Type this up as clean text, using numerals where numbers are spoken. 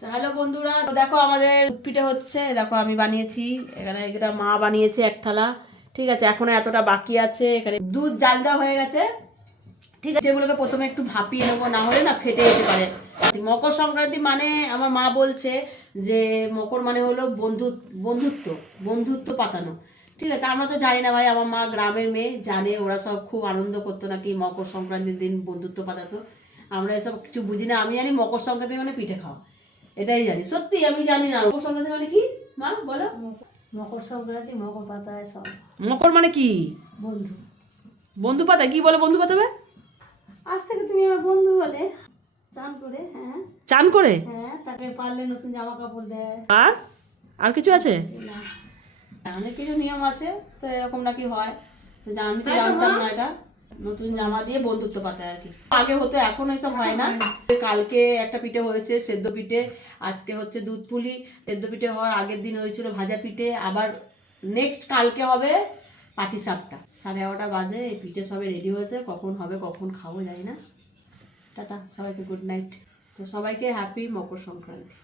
তো হ্যালো বন্ধুরা, তো দেখো আমাদের দুধ পিঠে হচ্ছে। দেখো আমি বানিয়েছি, এখানে এটা মা বানিয়েছে এক থালা। ঠিক আছে, এখনো এতটা বাকি আছে। এখানে দুধ জাল দেওয়া হয়ে গেছে। ঠিক আছে, এগুলোকে প্রথমে একটু ভাপিয়ে নেবো, না হলে না ফেটে যেতে পারে। মকর সংক্রান্তি মানে আমার মা বলছে যে মকর মানে হলো বন্ধুত্ব বন্ধুত্ব পাতানো। ঠিক আছে, আমরা তো জানি না ভাই, আমার মা গ্রামের মেয়ে, জানে ওরা সব খুব আনন্দ করতো নাকি মকর সংক্রান্তির দিন বন্ধুত্ব পাতাতো। আমরা এসব কিছু বুঝি না। আমি জানি মকর সংক্রান্তি মানে পিঠে খাওয়া, এটাই জানি। সত্যি আমি জানি না মকর সংক্রান্তি মানে কি। মা বলো। মকর সংক্রান্তি মকর পাতায় সব মকর মানে কি? বন্ধু। বন্ধু পাতা। কি বলে বন্ধু পাতাবে? আজ থেকে তুমি আমার বন্ধু হলে চান করে। হ্যাঁ চান করে? হ্যাঁ, তাকে পারলে নতুন জামা কাপড় দেয়। আর আর কিছু আছে? না, অনেক কিছু নিয়ম আছে, তো এরকম নাকি হয়। তো আমি তো তাই তো জানতাম মা। না এটা। নতুন জামা দিয়ে বন্ধুত্ব পাতায় আর কি। আগে হতো, এখন এসব হয় না। কালকে একটা পিঠে হয়েছে সেদ্ধ পিঠে, আজকে হচ্ছে দুধ পুলি। সেদ্ধ পিঠে হওয়ার আগের দিন হয়েছিল ভাজা পিঠে, আবার নেক্সট কালকে হবে পাটিসাপটা। 11:30 বাজে, এই পিঠে সবে রেডি হয়েছে। কখন হবে কখন খাবো জানি না। টাটা সবাইকে, গুড নাইট। তো সবাইকে হ্যাপি মকর সংক্রান্তি।